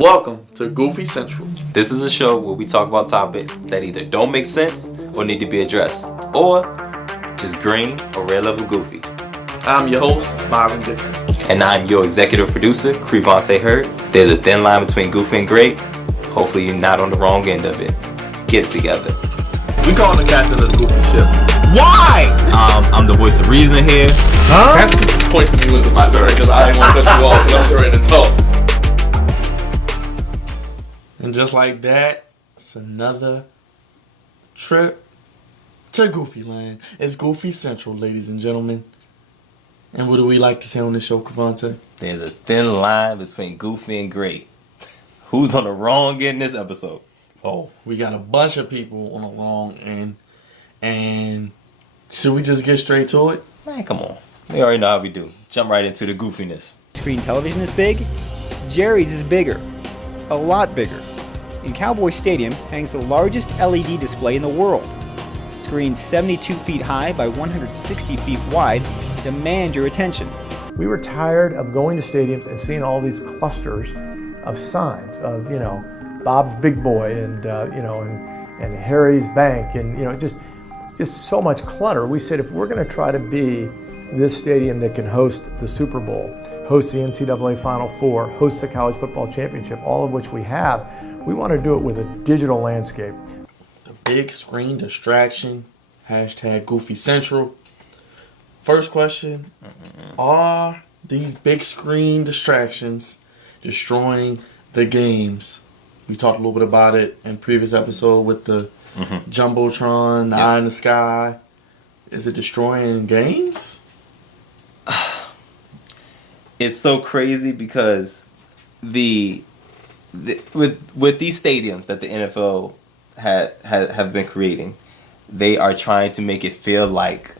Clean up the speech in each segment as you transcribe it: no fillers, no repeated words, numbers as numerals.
Welcome to Goofy Central. This is a show where we talk about topics that either don't make sense or need to be addressed, or just green or red level goofy. I'm your host, Byron Dixon. And I'm your executive producer, Crevonte Hurd. There's a thin line between goofy and great. Hopefully you're not on the wrong end of it. Get it together. We call him the captain of the goofy ship. Why? I'm the voice of reason here. Huh? Points to me when it's my turn because I ain't want to cut you off because I'm ready to talk. And just like that, it's another trip to Goofy Land. It's Goofy Central, ladies and gentlemen. And what do we like to say on this show, Crevonte? There's a thin line between goofy and great. Who's on the wrong end in this episode? Oh, we got a bunch of people on the wrong end. And should we just get straight to it? Man, come on. We already know how we do. Jump right into the goofiness. Screen television is big. Jerry's is bigger. A lot bigger. In Cowboy Stadium hangs the largest LED display in the world. Screens 72 feet high by 160 feet wide demand your attention. We were tired of going to stadiums and seeing all these clusters of signs of, Bob's Big Boy and Harry's Bank and, just so much clutter. We said if we're going to try to be this stadium that can host the Super Bowl, host the NCAA Final Four, host the College Football Championship, all of which we have, we want to do it with a digital landscape. The big screen distraction, hashtag Goofy Central. First question, are these big screen distractions destroying the games? We talked a little bit about it in previous episode with the Jumbotron, the Eye in the Sky. Is it destroying games? It's so crazy because with these stadiums that the NFL have been creating, they are trying to make it feel like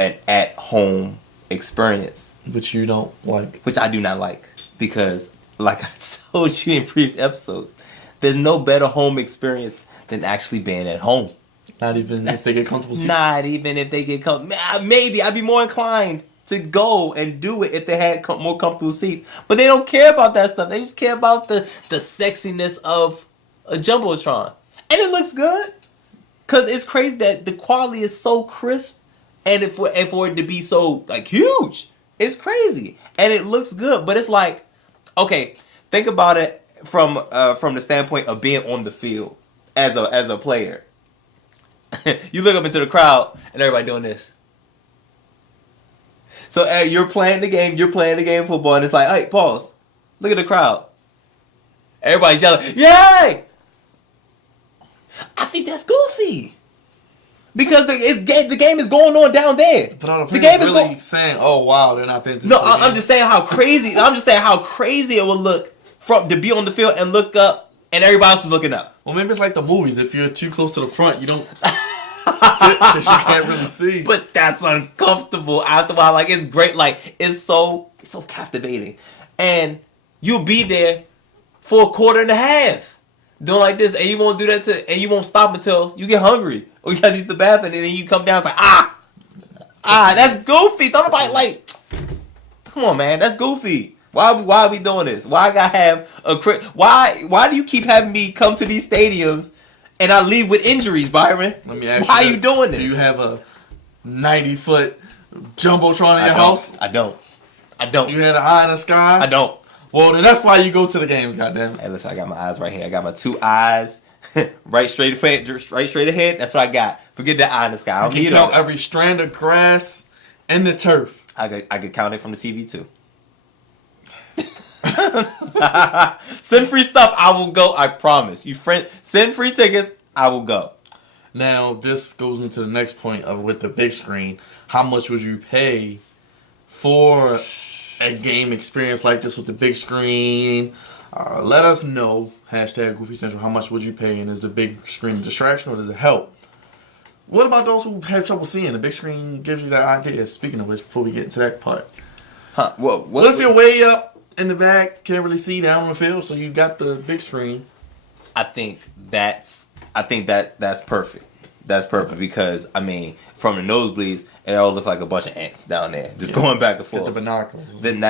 an at-home experience. Which you don't like. Which I do not like. Because, like I told you in previous episodes, there's no better home experience than actually being at home. Not even if they get comfortable seats? Not even if they get comfortable. Maybe I'd be more inclined to go and do it if they had more comfortable seats. But they don't care about that stuff. They just care about the sexiness of a Jumbotron. And it looks good. Because it's crazy that the quality is so crisp. And for it to be so, huge. It's crazy. And it looks good. But it's like, okay, think about it from the standpoint of being on the field as a player. You look up into the crowd and everybody doing this. So you're playing the game of football, and it's like, hey, pause. Look at the crowd. Everybody's yelling, yay! I think that's goofy. Because the game is going on down there. But the game is really saying, "Oh wow, they're not paying attention." No, I'm just saying how crazy. It would look to be on the field and look up, and everybody else is looking up. Well, maybe it's like the movies. If you're too close to the front, you don't sit because you can't really see. But that's uncomfortable after a while. It's great. It's so captivating, and you'll be there for a quarter and a half doing like this, and you won't do that and you won't stop until you get hungry or you gotta use the bathroom, and then you come down. It's like that's goofy. Don't nobody come on, man. That's goofy. Why are we doing this? Why I gotta have why do you keep having me come to these stadiums and I leave with injuries, Byron? Let me ask you why are you doing this? Do you have a 90-foot Jumbotron in your house? I don't. You had an Eye in the Sky? I don't. Well, then that's why you go to the games, goddammit. Hey, listen, I got my eyes right here. I got my two eyes right straight ahead. That's what I got. Forget that eye in the sky. I don't need count every strand of grass and the turf. I could count it from the TV too. Send free stuff, I will go. I promise. Send free tickets, I will go. Now this goes into the next point of with the big screen. How much would you pay for a game experience like this with the big screen? Let us know. Hashtag Goofy Central. How much would you pay? And is the big screen a distraction or does it help? What about those who have trouble seeing? The big screen gives you that idea. Speaking of which, before we get into that part. Huh. What if you're way up in the back, can't really see down on the field, so you got the big screen? I think that's perfect. That's perfect because I mean, from the nosebleeds, it all looks like a bunch of ants down there, just going back and Get forth. the binoculars. Then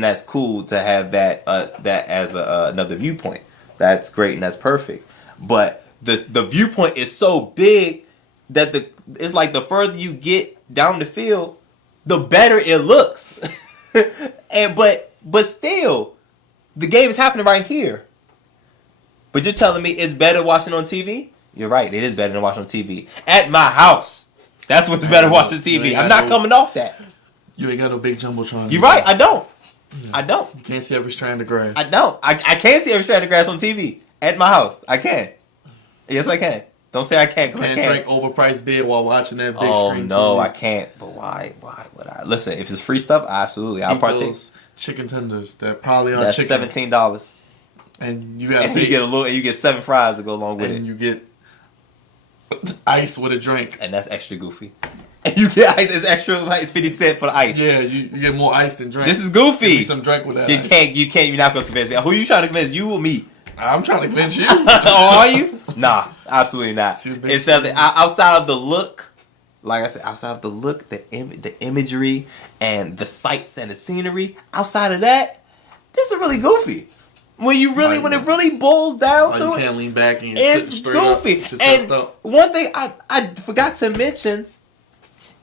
that's cool to have that as another viewpoint. That's great and that's perfect. But the viewpoint is so big that it's like the further you get down the field, the better it looks. And but still, the game is happening right here. But you're telling me it's better watching on TV? You're right. It is better than watching on TV at my house. That's what's better watching TV. I'm not coming off that. You ain't got no big jumbotron. You're right. I don't. I don't. You can't see every strand of grass. I don't. I can't see every strand of grass on TV at my house. I can. Yes, I can. Don't say I can't. Can't drink overpriced beer while watching that big screen. No, TV. I can't. But why? Why would I? Listen, if it's free stuff, absolutely, I'll Eat partake. those chicken tenders that probably aren't That's chicken. $17, And you got and you get and you get 7 fries to go along with and it, you get ice with a drink. and that's extra goofy. And you get ice. It's extra. It's 50 cents for the ice. Yeah, you get more ice than drink. This is Give goofy. me some drink with that. You ice. can't. You can't. You're not gonna convince me. Who you trying to convince? You or me? I'm trying to convince you. Oh, are you? Nah, absolutely not. See the big It's that screen? outside of the look, like I said, outside of the look, the imagery, and the sights and the scenery. Outside of that, this is really goofy. When it really boils down Oh, to you it, can't lean back and you're sitting it's straight goofy. up. Your chest And up. one thing I forgot to mention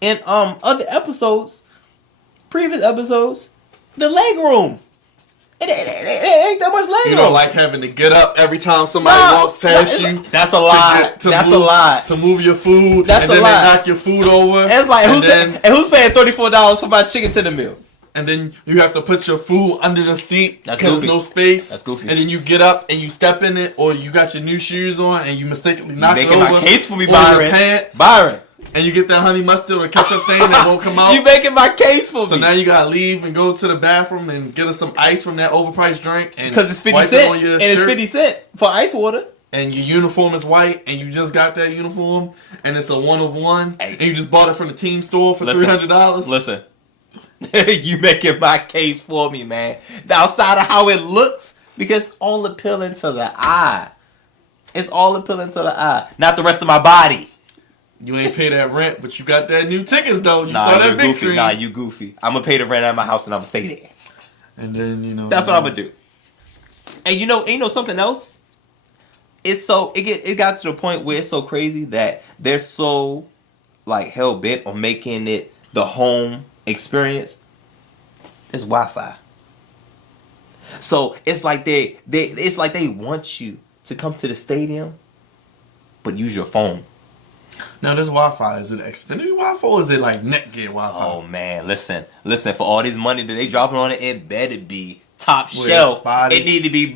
in other episodes, previous episodes, the leg room. It ain't that much leg You room. don't like having to get up every time somebody walks past you. That's a lot. That's a lot. To move your food. That's and a then lot. they knock your food over. And it's like and who's paying $34 for my chicken tender meal? And then you have to put your food under the seat That's because there's goofy. no space. That's goofy. And then you get up and you step in it, or you got your new shoes on and you mistakenly knock it Making over. my case for me, on Byron. Your pants, Byron, and you get that honey mustard or ketchup stain that won't come out. you making my case for So me. now you gotta leave and go to the bathroom and get us some ice from that overpriced drink, and Because it's 50 wipe cent it on your and it's shirt. 50 cent for ice water. And your uniform is white, and you just got that uniform, and it's a 1 of 1, Hey. and you just bought it from the team store for Listen. $300. Listen, you making my case for me, man. Outside of how it looks, because it's all appealing to the eye. It's all appealing to the eye, not the rest of my body. You ain't pay that rent, but you got that new tickets though. You Nah, saw that you big goofy. screen. Nah, you goofy. I'm gonna pay the rent at my house and I'm gonna stay there. And then That's what I'm gonna do. And you know something else? It got to the point where it's so crazy that they're so like hell bent on making it the home experience. It's Wi-Fi. So it's like they want you to come to the stadium, but use your phone. Now this Wi-Fi, is it Xfinity Wi-Fi or is it like Netgear Wi-Fi? Oh man, listen. For all this money that they dropping on it, it better be top Where shelf. spotty? It need to be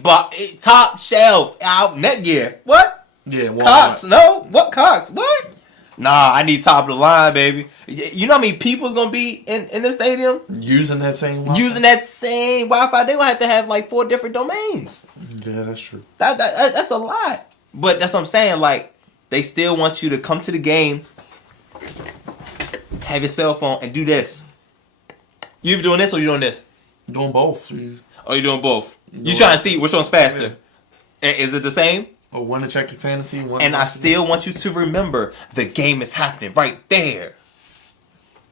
top shelf. Out Netgear. What? Yeah, Walmart. Cox? No. What Cox? What? Nah, I need top of the line, baby. You know how many people's gonna be in the stadium Using that same Wi-Fi? using that same Wi-Fi? They gonna have to have like 4 different domains. Yeah, that's true. That's a lot. But that's what I'm saying. Like they still want you to come to the game, have your cell phone, and do this. You either doing this or you doing this? Doing both. Oh, you doing both? You No. trying to see which one's faster? Is it the same? Or one to check your fantasy, one And to I still want you to remember the game is happening right there.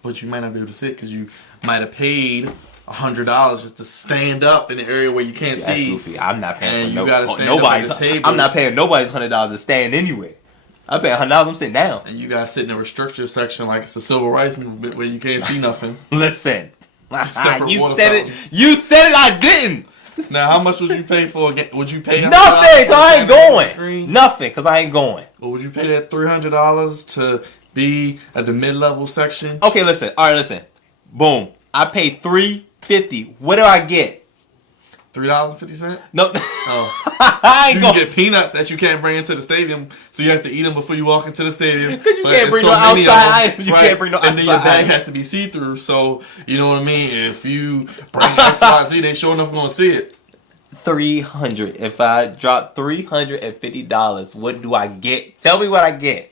But you might not be able to sit because you might have paid $100 just to stand up in the area where you can't That's see. goofy. I'm not paying And for you gotta stand up nobody's. at the table. I'm not paying nobody's $100 to stand anyway. I pay $100. I'm sitting down. And you gotta sit in the restrictor section like it's a civil rights movement where you can't see nothing. Listen, Separate you water said fountain. it. You said it. I didn't. Now, how much would you pay for a game? Would you pay Nothing. Cause I ain't going. Screen? Nothing. Cause I ain't going. Or would you pay that $300 to be at the mid-level section? Okay, listen. All right, listen. Boom. I paid $3.50. What do I get? $3.50? No. Oh. I You ain't can going. get peanuts that you can't bring into the stadium, so you have to eat them before you walk into the stadium. Because you But can't there's bring no many of outside them, items. You can't bring no And then your outside bag items. has to be see-through, so you know what I mean? If you bring X, Y, Z, they sure enough going to see it. $300. If I drop $350, what do I get? Tell me what I get.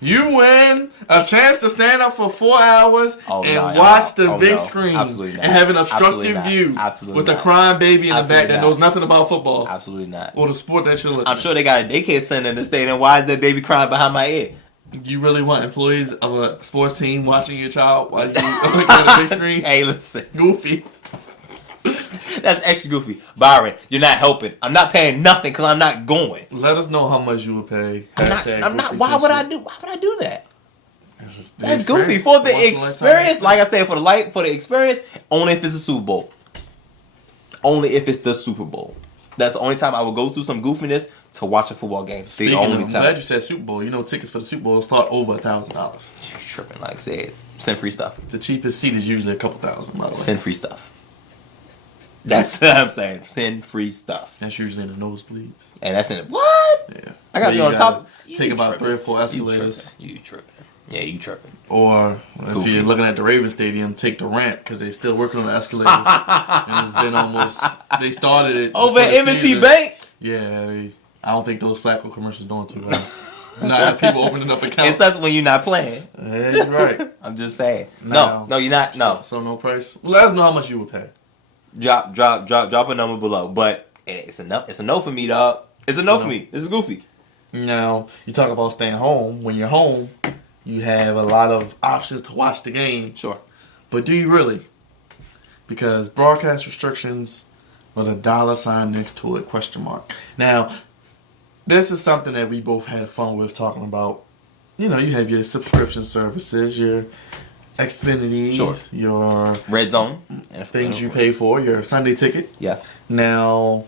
You win a chance to stand up for 4 hours Oh, and no, watch no. the Oh, big no. screen Absolutely not. and have an Absolutely obstructive not. view Absolutely with a not. crying baby in the Absolutely back that not. knows nothing about football Absolutely not. or the sport that you're looking I'm sure they got a daycare center in the stadium. Why is that baby crying behind my ear? You really want employees of a sports team watching your child while you looking at a big screen? Hey, listen. Goofy. That's extra goofy. Byron, you're not helping. I'm not paying nothing because I'm not going. Let us know how much you would pay. I'm not. Why would I do that? That's experience. goofy for the Once in a lifetime experience. Like I said, for the experience, only if it's a Super Bowl. Only if it's the Super Bowl. That's the only time I would go through some goofiness to watch a football game. Speaking the only of, I'm time. glad you said Super Bowl. You know, tickets for the Super Bowl start over $1,000. You tripping? Like I said, send free stuff. The cheapest seat is usually a couple thousand. By the way, Send free stuff. That's what I'm saying. Send free stuff. that's usually in the nosebleeds. And that's in it. What? Yeah, I got But you on gotta top. Take You about tripping. 3 or 4 escalators. You tripping. Yeah, you tripping. Or if Goofy. you're looking at the Ravens Stadium, take the ramp because they're still working on the escalators. And it's been almost. They started it Over before the at M&T season. Bank? Yeah, I don't think those Flacco commercials doing too well. Not have people opening up It's accounts. us when you're not playing. Yeah, you're right. I'm just saying. No. No, you're not. No. So no price. Let us know how much you would pay. Drop a number below. But it's a no. It's a no for me, dog. It's a no for me. This is goofy. Now, you talk about staying home. When you're home, you have a lot of options to watch the game. Sure. But do you really? Because broadcast restrictions with a $sign next to it, question mark. Now, this is something that we both had fun with talking about. You know, you have your subscription services, your Xfinity, Sure. your Red zone. things you pay for, your Sunday ticket. Yeah. Now,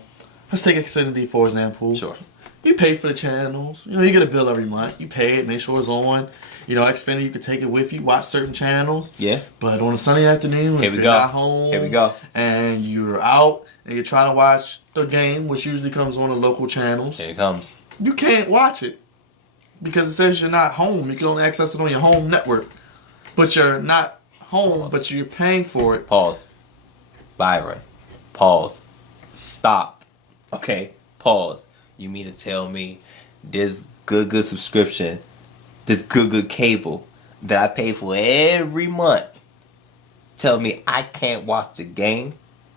let's take Xfinity for example. Sure. You pay for the channels. You know, you get a bill every month. You pay it, make sure it's on. You know, Xfinity, you can take it with you, watch certain channels. Yeah. But on a Sunday afternoon, Here if we you're go. not home, Here we go. and you're out and you're trying to watch the game, which usually comes on the local channels, Here it comes. you can't watch it because it says you're not home. You can only access it on your home network, but you're not home, Pause. but you're paying for it. Pause. Byron. Pause. Stop. Okay. Pause. You mean to tell me this good subscription, this good cable that I pay for every month, tell me I can't watch the game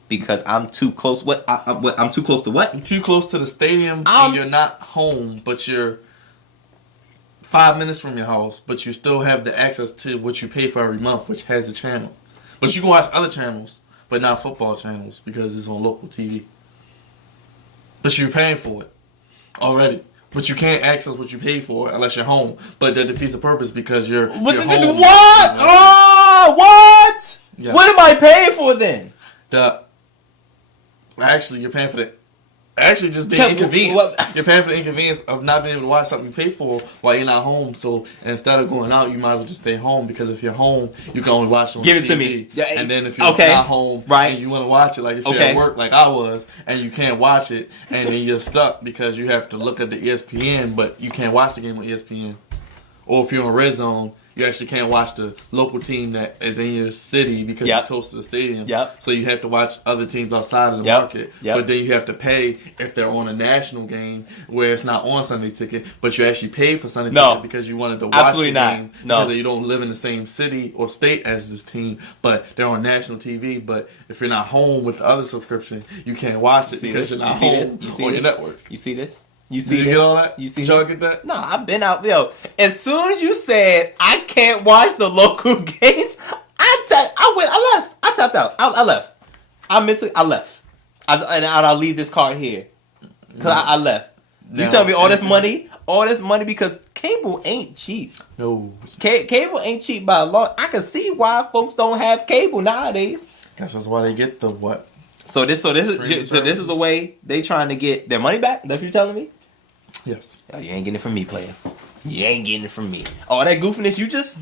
because I'm too close? I'm too close to what? You're too close to the stadium I'm- and you're not home, but you're 5 minutes from your house, but you still have the access to what you pay for every month, which has a channel. But you can watch other channels, but not football channels because it's on local TV. But you're paying for it already. But you can't access what you pay for unless you're home. But that defeats the purpose because you're home. What? Oh, what? Yeah. What am I paying for then? Actually, you're paying for the. Actually, just being Tell- inconvenienced. what- You're paying for the inconvenience of not being able to watch something you pay for while you're not home. So instead of going out, you might as well just stay home because if you're home, you can only watch it on Give it to TV. me. Yeah, And then if you're okay. not home Right. and you want to watch it, like if you're Okay. at work like I was, and you can't watch it, and then you're stuck because you have to look at the ESPN, but you can't watch the game on ESPN. Or if you're on Red Zone, you actually can't watch the local team that is in your city because Yep. you're close to the stadium. Yep. So you have to watch other teams outside of the Yep. market. Yep. But then you have to pay if they're on a national game where it's not on Sunday ticket, but you actually paid for Sunday No. ticket because you wanted to watch Absolutely the not. game No. because you don't live in the same city or state as this team, but they're on national TV. But if you're not home with the other subscription, you can't watch it because you're not home on your network. You see this? You see Did you this? get all that? You see Did y'all this? get that? No, I've been out. Yo, as soon as you said I can't watch the local games, I left. I tapped out. I left. I left. I'll leave this card here. Cause I left. You Now- tell me all this money because cable ain't cheap. No. Cable ain't cheap by a lot. I can see why folks don't have cable nowadays. Guess that's why they get the what? So this is the way they trying to get their money back. That's what you're telling me? Yes. Oh, you ain't getting it from me, player. You ain't getting it from me. Oh, that goofiness you just...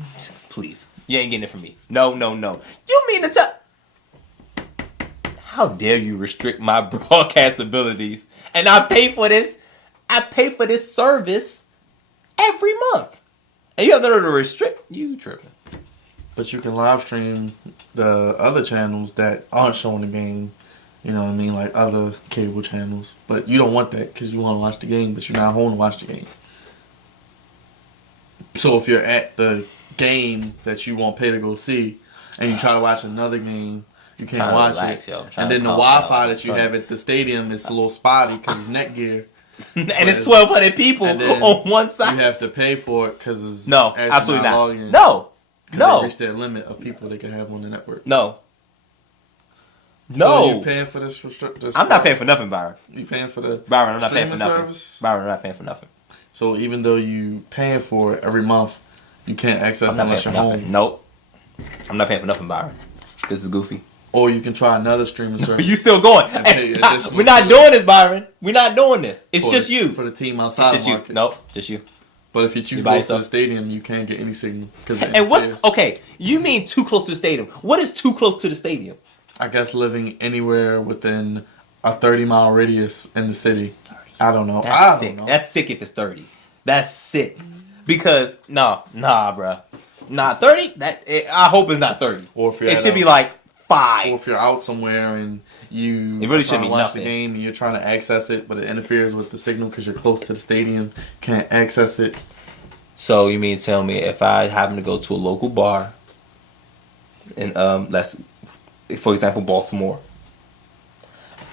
Please. You ain't getting it from me. No. You mean to tell... How dare you restrict my broadcast abilities? And I pay for this service every month. And you have no to restrict... You tripping. But you can live stream the other channels that aren't showing the game. You know what I mean? Like other cable channels. But you don't want that because you want to watch the game, but you're not home to watch the game. So if you're at the game that you won't pay to go see, and you try to watch another game, you can't Trying to watch relax, it. yo. I'm trying And to then the calm down. Wi-Fi that you have at the stadium is a little spotty because it's Netgear. and it's 1,200 people on one side. You have to pay for it because it's No, absolutely not. volume. No. They reach their limit of people they can have on the network. No. So you paying for this? I'm not paying for nothing, Byron. You paying for the Byron? I'm not paying for nothing. Service? Byron, I'm not paying for nothing. So even though you paying for it every month, you can't access it unless you're home. Nope. I'm not paying for nothing, Byron. This is goofy. Or you can try another streaming service. You still going? We're not doing this, Byron. We're not doing this. It's just you. For the team outside it's just market. You. Nope, just you. But if you're too close to the stadium, you can't get any signal. And okay? You mean too close to the stadium? What is too close to the stadium? I guess living anywhere within a 30-mile radius in the city. I don't know. That's sick. That's sick if it's 30. That's sick. Because nah, bruh. Nah, 30. I hope it's not 30. Or if you're it should be like 5. Or if you're out somewhere and you it really should be watch nothing. the game and you're trying to access it, but it interferes with the signal because you're close to the stadium, can't access it. So you mean tell me if I happen to go to a local bar, and let's, for example, Baltimore,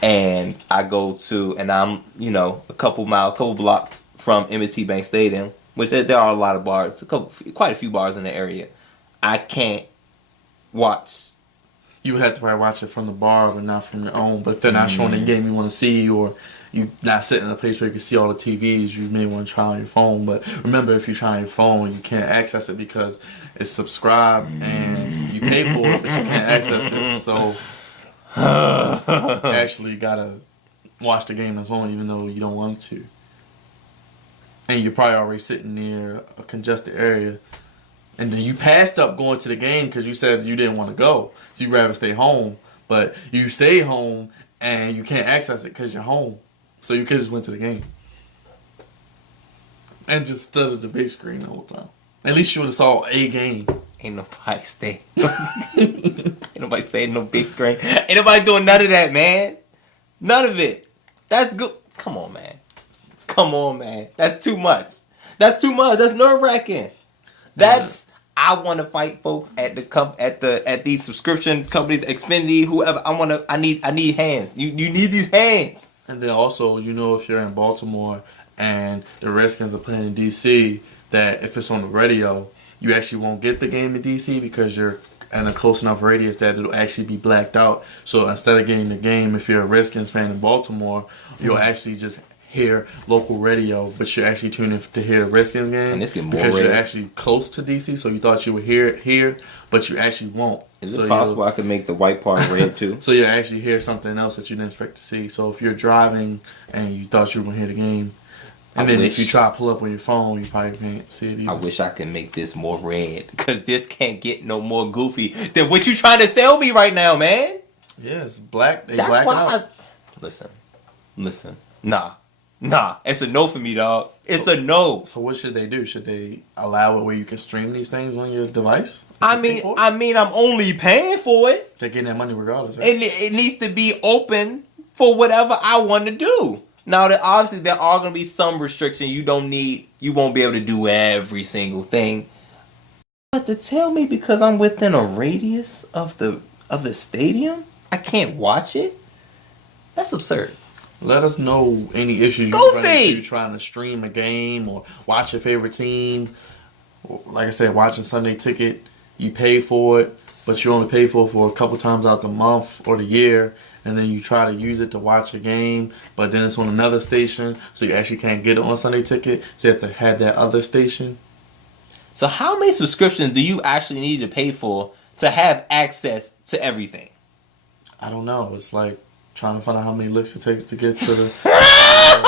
and I go to, and I'm a couple blocks from M&T Bank Stadium, which there are a lot of bars, quite a few bars in the area, I can't watch. You would have to probably watch it from the bar, but not from your own. But if they're not showing the game you want to see, or you're not sitting in a place where you can see all the TVs, you may want to try on your phone. But remember, if you try on your phone, you can't access it because it's subscribed and you pay for it, but you can't access it. So you actually gotta watch the game that's on, even though you don't want to. And you're probably already sitting near a congested area. And then you passed up going to the game because you said you didn't want to go. So you'd rather stay home. But you stay home and you can't access it because you're home. So you could just went to the game. And just stood at the big screen the whole time. At least you would have saw a game. Ain't nobody stay. Ain't nobody staying no big screen. Ain't nobody doing none of that, man. None of it. That's good. Come on, man. That's too much. That's nerve-wracking. I want to fight folks at these subscription companies, Xfinity, whoever. I need hands. You need these hands. And then also, if you're in Baltimore and the Redskins are playing in DC, that if it's on the radio, you actually won't get the game in DC because you're in a close enough radius that it'll actually be blacked out. So instead of getting the game, if you're a Redskins fan in Baltimore, you'll actually just hear local radio, but you're actually tuning in to hear the Redskins game because you're actually close to DC. So you thought you would hear it here, but you actually won't. Is it possible I could make the white part red too? So you actually hear something else that you didn't expect to see. So if you're driving and you thought you were going to hear the game, and then if you try to pull up on your phone, you probably can't see it either. I wish I could make this more red because this can't get no more goofy than what you trying to sell me right now, man. Yeah, it's black. That's black why out. Listen. Nah, it's a no for me, dog. It's a no. So what should they do? Should they allow it where you can stream these things on your device? I'm only paying for it. They're getting that money regardless, right? And it needs to be open for whatever I want to do. Now, obviously there are going to be some restrictions. You won't be able to do every single thing. But to tell me because I'm within a radius of the stadium, I can't watch it? That's absurd. Let us know any issues you run into trying to stream a game or watch your favorite team. Like I said, watching Sunday Ticket, you pay for it, but you only pay for it for a couple times out the month or the year, and then you try to use it to watch a game, but then it's on another station, so you actually can't get it on Sunday Ticket, so you have to have that other station. So how many subscriptions do you actually need to pay for to have access to everything? I don't know. It's like trying to find out how many licks it takes to get to the... I'm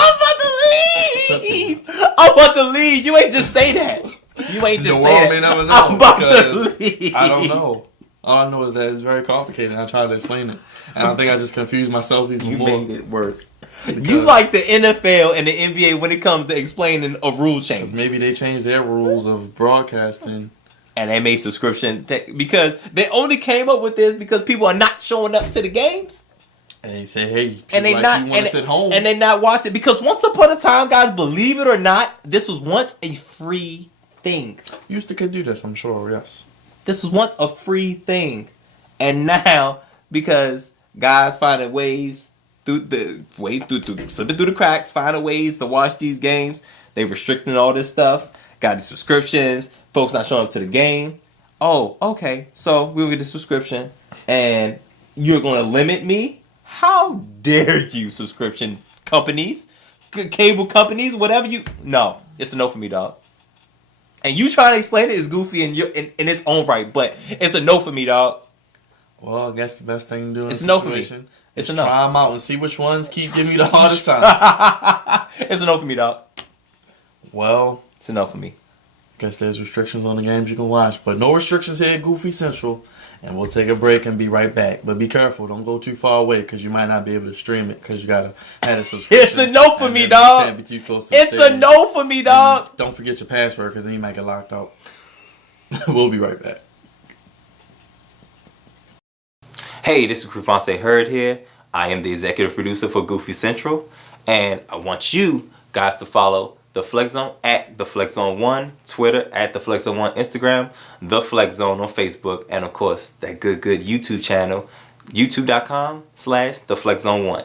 about to leave. You ain't just say that. The world may never know. I'm about to leave. I don't know. All I know is that it's very complicated. I tried to explain it. And I think I just confused myself even more. You made it worse. You like the NFL and the NBA when it comes to explaining a rule change. Because maybe they changed their rules of broadcasting. And they made subscription because they only came up with this because people are not showing up to the games. And they say, hey, and they want to sit home. And they not watch it because once upon a time, guys, believe it or not, this was once a free thing. Used to could do this, I'm sure, yes. This was once a free thing. And now, because guys finding ways slipping through the cracks, finding ways to watch these games. They restricting all this stuff. Got the subscriptions. Folks not showing up to the game. Oh, okay. So we'll get the subscription, and you're gonna limit me? How dare you, subscription companies, cable companies, whatever you? No, it's a no for me, dog. And you trying to explain it is goofy in its own right, but it's a no for me, dog. Well, I guess the best thing to do in It's this a no for me. situation It's is a no. try them out and see which ones keep giving you the hardest time. It's a no for me, dog. Well, It's a no for me. guess there's restrictions on the games you can watch, but no restrictions here at Goofy Central. And we'll take a break and be right back. But be careful, don't go too far away because you might not be able to stream it because you gotta have a subscription. It's a no for and me, then dog. You can't be too close to the It's a stadium. no for me, dog. And don't forget your password because then you might get locked out. We'll be right back. Hey, this is Crevonte Hurd here. I am the executive producer for Goofy Central, and I want you guys to follow The Flex Zone at The Flex Zone 1, Twitter at The Flex Zone 1, Instagram, The Flex Zone on Facebook, and of course, that good YouTube channel, youtube.com/The Flex Zone 1.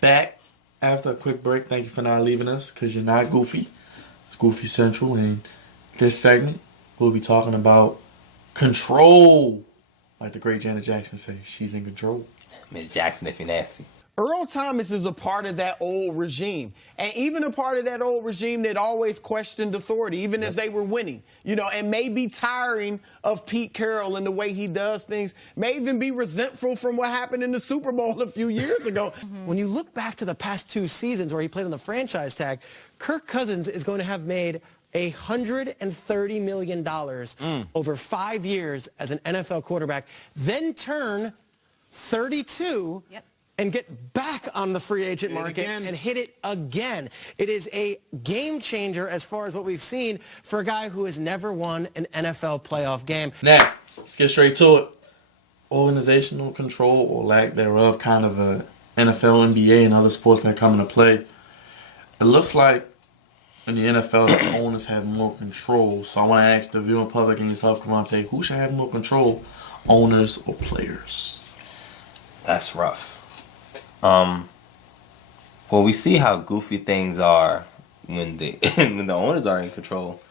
Back after a quick break. Thank you for not leaving us because you're not Goofy. It's Goofy Central, and this segment we'll be talking about control. Like the great Janet Jackson says, she's in control. Miss Jackson, if you're nasty. Earl Thomas is a part of that old regime, and even a part of that old regime that always questioned authority, even as they were winning, and may be tiring of Pete Carroll and the way he does things, may even be resentful from what happened in the Super Bowl a few years ago. When you look back to the past 2 seasons where he played on the franchise tag, Kirk Cousins is going to have made $130 million over 5 years as an NFL quarterback, then turn 32 and get back on the free agent market and hit it again. It is a game changer as far as what we've seen for a guy who has never won an NFL playoff game. Now, let's get straight to it. Organizational control or lack thereof, kind of a NFL, NBA, and other sports that come into play. It looks like in the NFL, the owners have more control. So I want to ask the viewing public and yourself, Crevonte, who should have more control, owners or players? That's rough. Well, we see how goofy things are when when the owners are in control.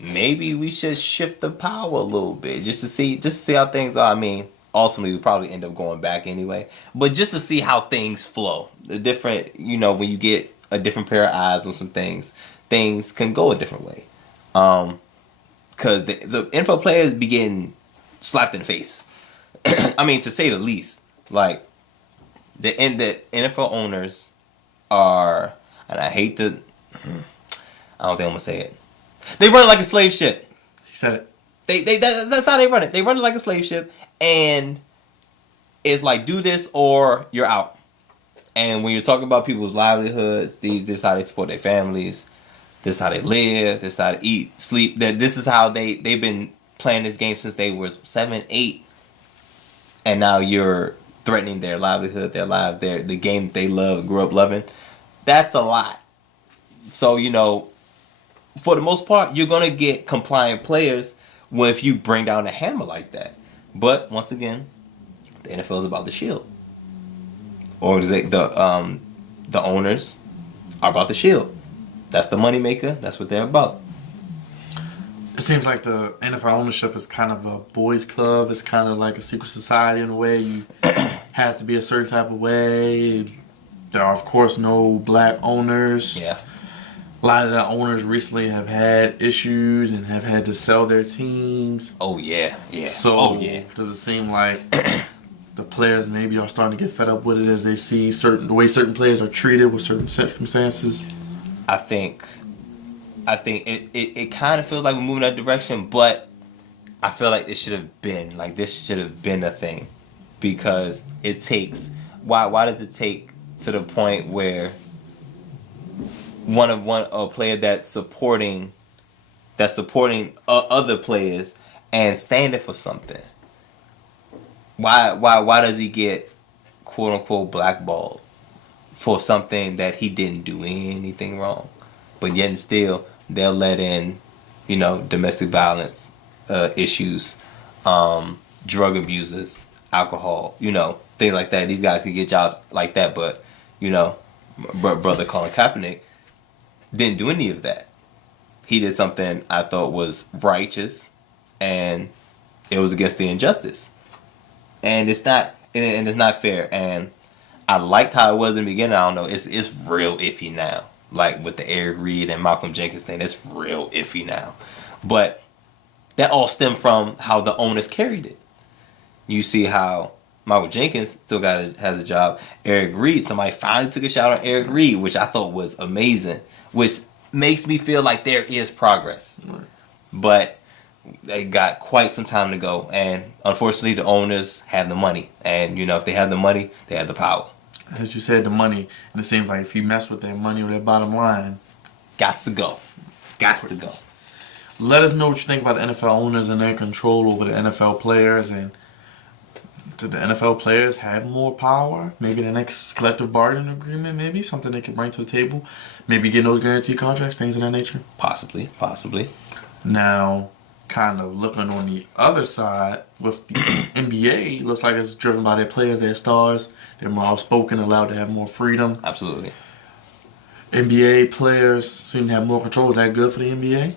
Maybe we should shift the power a little bit just to see how things are. I mean, ultimately we probably end up going back anyway, but just to see how things flow. The different, when you get a different pair of eyes on some things can go a different way. Because the NFL players be getting slapped in the face. I mean, to say the least. Like, the NFL owners are, and I hate to, I don't think I'm going to say it. They run it like a slave ship. He said it. That's how they run it. They run it like a slave ship, and it's like, do this or you're out. And when you're talking about people's livelihoods, this is how they support their families, this is how they live, this is how they eat, sleep. This is how they've been playing this game since they were 7, 8, and now you're threatening their livelihood, their lives, the game they love, grew up loving. That's a lot. So, for the most part, you're going to get compliant players if you bring down a hammer like that. But, once again, the NFL is about the shield. Or the owners are about the shield. That's the moneymaker. That's what they're about. It seems like the NFL ownership is kind of a boys' club. It's kind of like a secret society in a way. You have to be a certain type of way. There are, of course, no black owners. Yeah. A lot of the owners recently have had issues and have had to sell their teams. Oh, yeah. Yeah. So, does it seem like the players maybe are starting to get fed up with it as they see the way certain players are treated with certain circumstances? I think it kind of feels like we're moving that direction, but I feel like this should have been a thing, because it takes why does it take to the point where a player that's supporting other players and standing for something, why does he get quote unquote blackballed for something that he didn't do anything wrong? But yet and still, they'll let in, domestic violence issues, drug abusers, alcohol, things like that. These guys could get jobs like that, but you know, brother Colin Kaepernick didn't do any of that. He did something I thought was righteous, and it was against the injustice. And it's not, and it's not fair. And I liked how it was in the beginning. I don't know. It's real iffy now. Like with the Eric Reed and Malcolm Jenkins thing, it's real iffy now. But that all stemmed from how the owners carried it. You see how Malcolm Jenkins still has a job. Eric Reed, somebody finally took a shot on Eric Reed, which I thought was amazing, which makes me feel like there is progress. Right. But they got quite some time to go, and unfortunately the owners have the money, and you know, if they have the money, they have the power. As you said, the money, and it seems like if you mess with their money or their bottom line, gots to go. Let us know what you think about the NFL owners and their control over the NFL players, and do the NFL players have more power? Maybe the next collective bargaining agreement, maybe something they can bring to the table, maybe getting those guaranteed contracts, things of that nature. Possibly. Now, kind of looking on the other side with the NBA, looks like it's driven by their players, their stars. They're more outspoken, allowed to have more freedom. Absolutely. NBA players seem to have more control. Is that good for the NBA?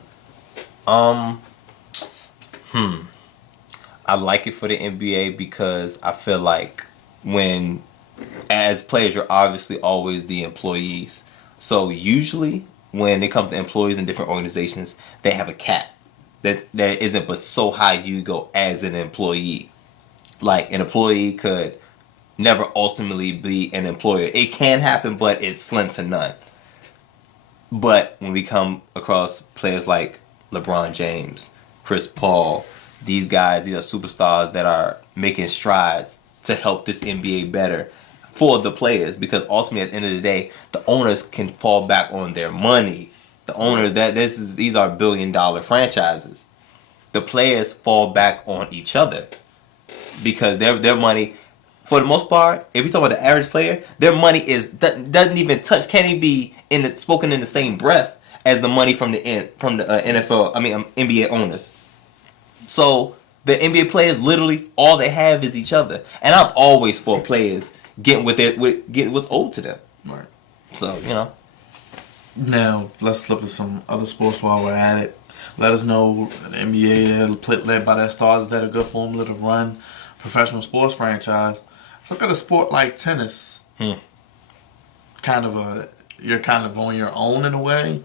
I like it for the NBA because I feel like when, as players, you're obviously always the employees. So usually when it comes to employees in different organizations, they have a cap that isn't but so high you go as an employee. Like an employee could never ultimately be an employer. It can happen, but it's slim to none. But when we come across players like LeBron James, Chris Paul, these guys, these are superstars that are making strides to help this NBA better for the players, because ultimately at the end of the day, the owners can fall back on their money. The owners, these are $1 billion franchises. The players fall back on each other because their money, for the most part, if we talk about the average player, their money doesn't even touch, can't even be spoken in the same breath as the money from the NFL. I mean NBA owners. So the NBA players, literally all they have is each other, and I'm always for players getting getting what's owed to them. Right. So you know. Now let's look at some other sports while we're at it. Let us know the NBA led by their stars that a good formula to run a professional sports franchise. Look at a sport like tennis. You're kind of on your own in a way.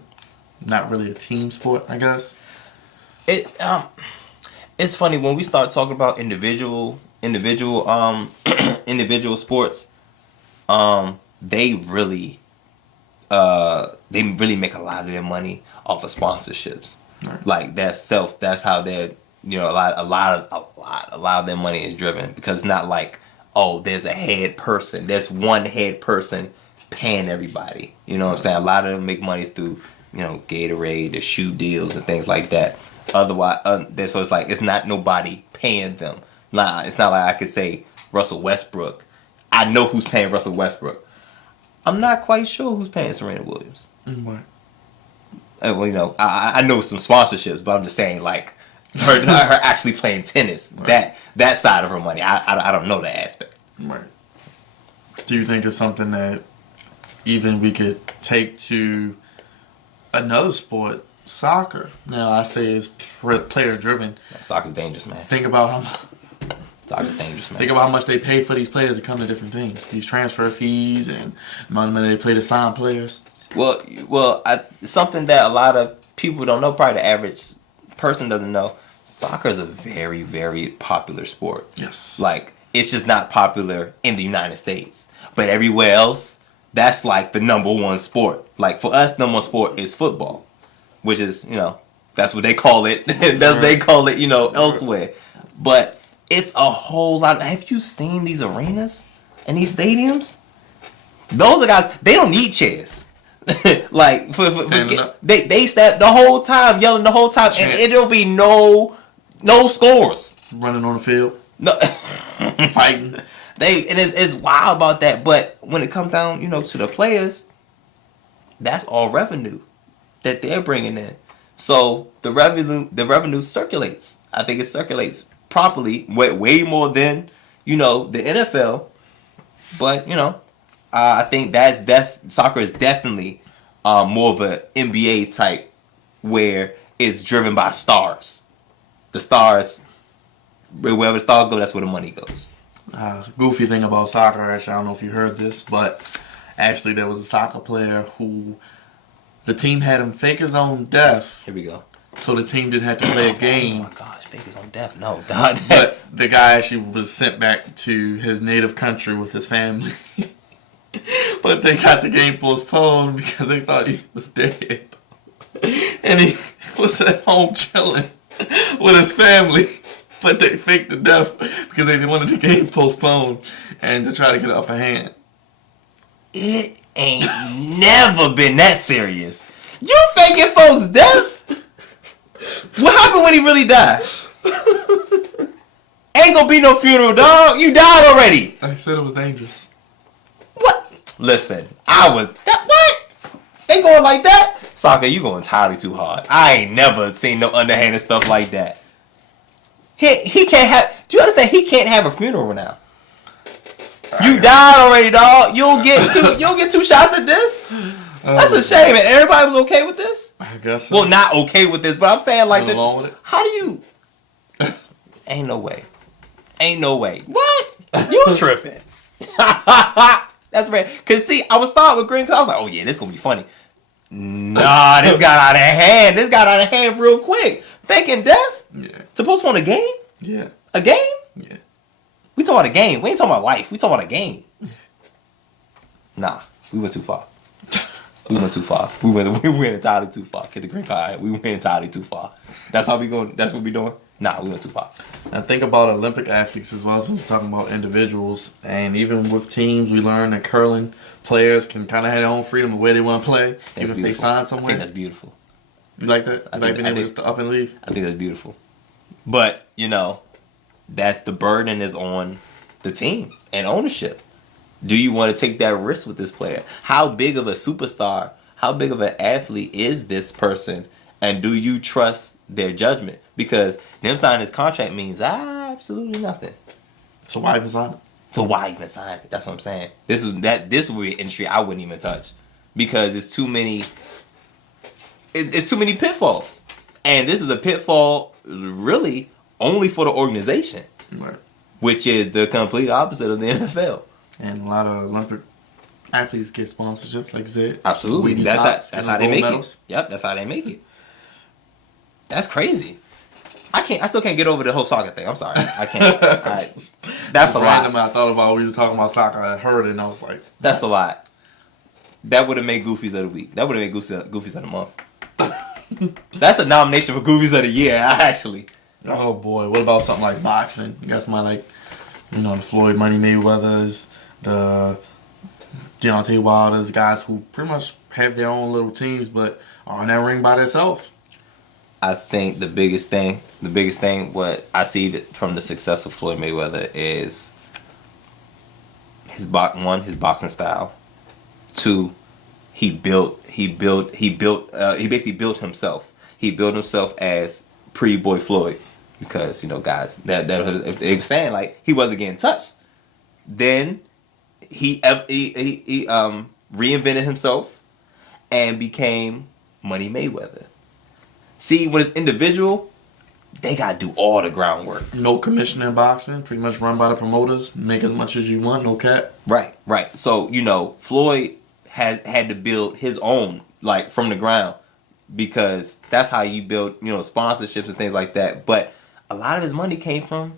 Not really a team sport, I guess. It's funny when we start talking about individual sports. They really make a lot of their money off of sponsorships. Right. Like that's how they're, you know, a lot of their money is driven, because it's not like, oh, there's there's one head person paying everybody. You know what I'm saying? A lot of them make money through, you know, Gatorade, the shoe deals and things like that. Otherwise, so it's like it's not nobody paying them. It's not like I could say Russell Westbrook. I know who's paying Russell Westbrook. I'm not quite sure who's paying Serena Williams. What? Well, you know, I know some sponsorships, but I'm just saying, like, her actually playing tennis, right. that side of her money, I don't know that aspect. Right. Do you think it's something that even we could take to another sport, soccer? Now, I say it's player driven. Soccer's dangerous, man. Think about Soccer's dangerous, man. Think about how much they pay for these players to come to different teams. These transfer fees and the amount of money they play to sign players. Well, something that a lot of people don't know, probably the average person doesn't know, soccer is a very, very popular sport. Yes. Like, it's just not popular in the United States. But everywhere else, that's like the number one sport. Like, for us, number one sport is football, which is, you know, that's what they call it. That's what they call it, you know, elsewhere. But it's a whole lot. Have you seen these arenas and these stadiums? Those are guys, they don't need chairs. Like they stand the whole time, yelling the whole time, and it'll be no scores. Running on the field, no fighting. It's wild about that. But when it comes down, you know, to the players, that's all revenue that they're bringing in. So the revenue circulates. I think it circulates properly, way more than, you know, the NFL. But I think that's soccer is definitely more of an NBA type where it's driven by stars. The stars, wherever the stars go, that's where the money goes. Goofy thing about soccer, actually, I don't know if you heard this, but actually there was a soccer player who the team had him fake his own death. Here we go. So the team didn't have to play a game. Oh my gosh, fake his own death. No, God. But the guy actually was sent back to his native country with his family. But they got the game postponed because they thought he was dead. And he was at home chilling with his family. But they faked the death because they wanted the game postponed and to try to get an upper hand. It ain't never been that serious. You faking folks' death? What happened when he really died? Ain't gonna be no funeral, dog. You died already. I said it was dangerous. What? Listen, what? They going like that? Soccer, you going entirely too hard. I ain't never seen no underhanded stuff like that. He can't have. Do you understand? He can't have a funeral now. You died already, dog. You'll get two shots at this. That's a shame. And everybody was okay with this. I guess so. Well, not okay with this, but I'm saying like along with it. How do you? Ain't no way. Ain't no way. What? You tripping? That's right. Cause see, I was starting with green because I was like, oh yeah, this gonna be funny. Nah, this got out of hand. This got out of hand real quick. Faking death? Yeah. To postpone a game? Yeah. A game? Yeah. We talking about a game. We ain't talking about life. We talking about a game. Nah, we went too far. We went too far. We went entirely too far. Get the green card. We went entirely too far. That's how we going. That's what we doing. Nah, we went too far. I think about Olympic athletes as well, since we're talking about individuals. And even with teams, we learn that curling players can kind of have their own freedom of where they want to play, even if they sign somewhere. I think that's beautiful. You like that? You like being able just to up and leave? I think that's beautiful. But, that's the burden is on the team and ownership. Do you want to take that risk with this player? How big of a superstar, how big of an athlete is this person? And do you trust their judgment? Because them signing this contract means absolutely nothing. So why even sign it? But why even sign it? That's what I'm saying. This would be an industry I wouldn't even touch. Because it's too many pitfalls. And this is a pitfall really only for the organization. Right. Which is the complete opposite of the NFL. And a lot of Olympic athletes get sponsorships, like you said. Absolutely. Wheaties, That's how they make medals. it. Yep, that's how they make it. That's crazy. I still can't get over the whole soccer thing. I'm sorry. I can't. That's a random. lot. I thought about we were talking about soccer. I heard it and I was like, That's a lot. That would have made Goofies of the Week. That would have made Goofies of the Month. That's a nomination for Goofies of the Year, actually. oh boy, what about something like boxing? You got somebody like, the Floyd Money Mayweathers, the Deontay Wilders, guys who pretty much have their own little teams but are in that ring by themselves. I think the biggest thing, what I see from the success of Floyd Mayweather is his boxing style. Two, he basically built himself. He built himself as Pretty Boy Floyd because guys that they were saying like he wasn't getting touched. Then he reinvented himself and became Money Mayweather. See, when it's individual, they gotta do all the groundwork. No commissioner in boxing, pretty much run by the promoters. Make as much as you want, no cap. Right. So Floyd had to build his own like from the ground because that's how you build sponsorships and things like that. But a lot of his money came from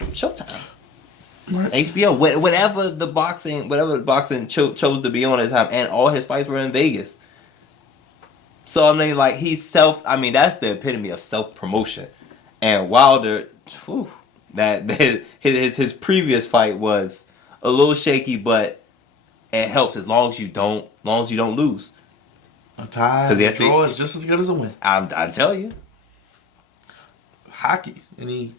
Showtime, Right. HBO, whatever the boxing chose to be on at the time, and all his fights were in Vegas. So I mean, like that's the epitome of self-promotion. And Wilder, his previous fight was a little shaky, but it helps as long as you don't lose. A tie, a draw is just as good as a win. I tell you. Hockey, anything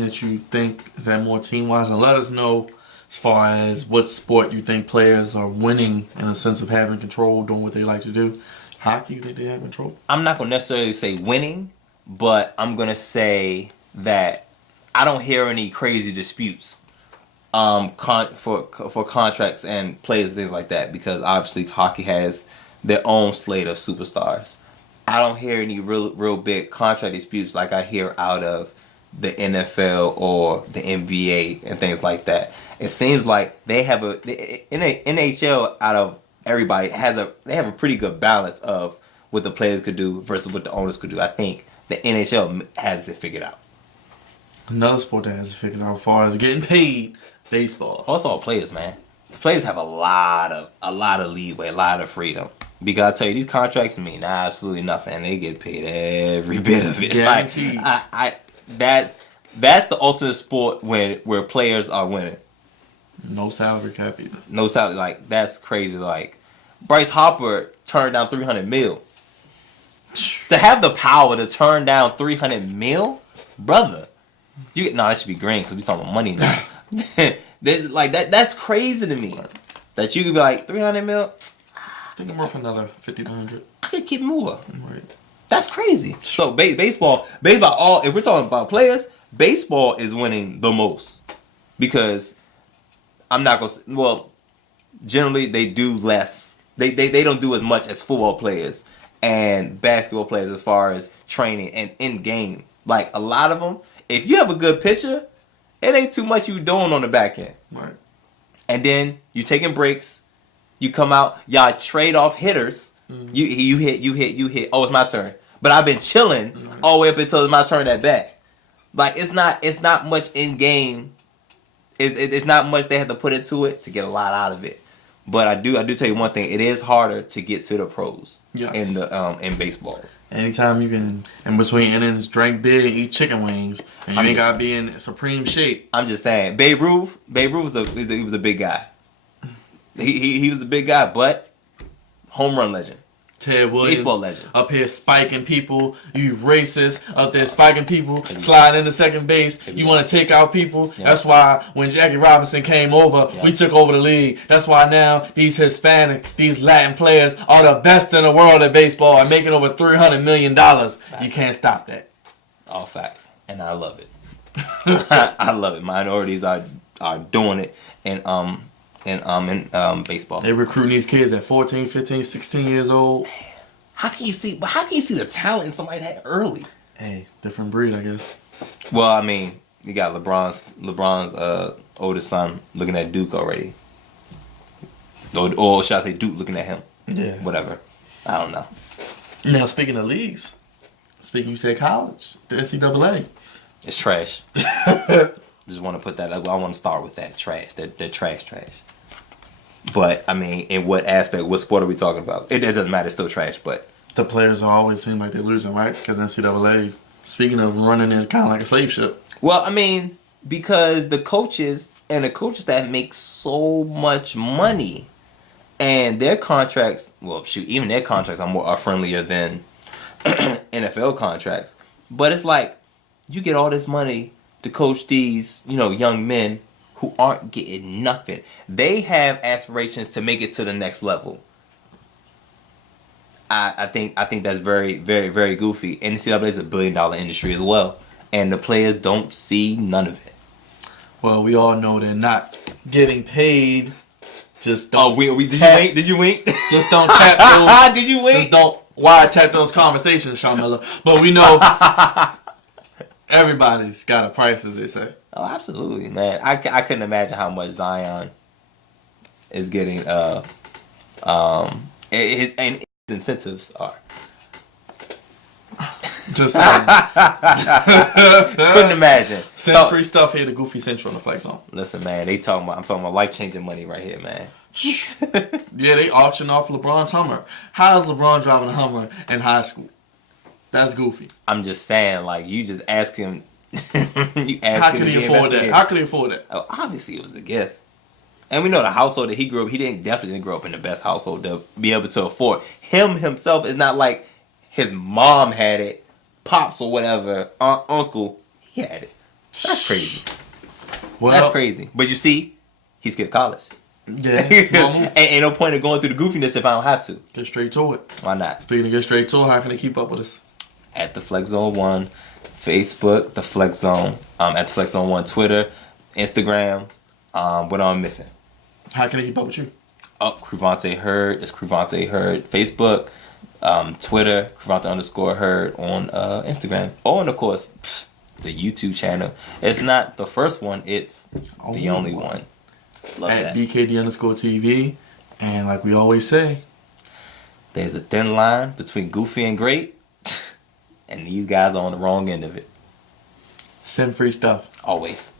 that you think is that more team-wise, and let us know as far as what sport you think players are winning in a sense of having control, doing what they like to do. Hockey, you think they have control? I'm not going to necessarily say winning, but I'm going to say that I don't hear any crazy disputes for contracts and players and things like that, because obviously hockey has their own slate of superstars. I don't hear any real big contract disputes like I hear out of the NFL or the NBA and things like that. It seems like they have NHL out of everybody they have a pretty good balance of what the players could do versus what the owners could do. I think the NHL has it figured out. Another sport that has it figured out as far as getting paid, baseball. Also, all players, man. The players have a lot of leeway, a lot of freedom. Because I tell you, these contracts mean absolutely nothing, and they get paid every bit of it. Guaranteed. Like, that's the ultimate sport where players are winning. No salary cap either. No salary, like that's crazy. Like Bryce Harper turned down $300 million. To have the power to turn down $300 million, brother. That should be green because we talking about money now. Like that's crazy to me. That you could be like $300 million. I think I'm worth another 50 to 100. I could get more. Right. That's crazy. So baseball. If we're talking about players, baseball is winning the most because I'm not gonna. Well, generally they do less. They don't do as much as football players and basketball players as far as training and in game. Like a lot of them, if you have a good pitcher, it ain't too much you doing on the back end. Right. And then you taking breaks. You come out, y'all trade off hitters. Mm-hmm. You hit. Oh, it's my turn. But I've been chilling all the way up until it's my turn at bat. Like it's not much in game. It's not much they have to put into it to get a lot out of it. But I do tell you one thing: it is harder to get to the pros in baseball. Anytime you can, in between innings, drink beer, eat chicken wings, and you ain't gotta be in supreme shape. I'm just saying, Babe Ruth was a big guy. He was a big guy, but home run legend. Ted Williams, baseball legend, up here spiking people. You racist up there spiking people, slide into second base. You want to take out people. Yeah. That's why when Jackie Robinson came over, we took over the league. That's why now these Hispanic, these Latin players are the best in the world at baseball and making over $300 million. Facts. You can't stop that. All facts, and I love it. I love it. Minorities are doing it, and in baseball. They recruiting these kids at 14, 15, 16 years old. Man, how can you see the talent in somebody that early? Hey, different breed, I guess. Well, I mean, you got LeBron's oldest son looking at Duke already. Or should I say Duke looking at him? Yeah. Whatever. I don't know. Now, speaking of leagues, you said college, the NCAA. It's trash. Just want to put that up. I want to start with that trash. They're trash. But, I mean, in what aspect, what sport are we talking about? It doesn't matter. It's still trash, but... The players always seem like they're losing, right? Because NCAA, speaking of running it kind of like a slave ship. Well, I mean, because the coaches that make so much money and their contracts, well, shoot, even their contracts are friendlier than NFL contracts. But it's like, you get all this money to coach these, young men who aren't getting nothing. They have aspirations to make it to the next level. I think that's very, very, very goofy. NCAA is $1 billion industry as well, and the players don't see none of it. Well, we all know they're not getting paid. Just don't. Did you wink? Just don't tap those. Did you wink? Just don't wiretap those conversations, Sean Miller. But we know everybody's got a price, as they say. Oh, absolutely, man. I couldn't imagine how much Zion is getting. His incentives are. Just saying. Couldn't imagine. Send free stuff here to Goofy Central on the Flex Zone. Listen, man, I'm talking about life-changing money right here, man. Yeah, they auction off LeBron's Hummer. How is LeBron driving a Hummer in high school? That's goofy. I'm just saying, like, you just ask him. How can he afford that? Oh, obviously, it was a gift. And we know the household that he grew up. He definitely didn't grow up in the best household to be able to afford. Himself is not like his mom had it, pops or whatever, uncle. He had it. That's crazy. Well, that's crazy. But you see, he skipped college. Yeah, ain't no point in going through the goofiness if I don't have to. Get straight to it. Why not? Speaking of get straight to it, how can they keep up with us? At the Flex Zone 1, Facebook, the Flex Zone. At the Flex Zone 1, Twitter, Instagram, What am I missing? How can they keep up with you? Oh, Crevonte Hurd. It's Crevonte Hurd. Facebook, Twitter, Crevonte_Hurd on Instagram. Oh, and of course, the YouTube channel. It's not the first one. It's the only one. Love At that. BKD_TV. And like we always say, There's a thin line between goofy and great. And these guys are on the wrong end of it. send free stuff. Always.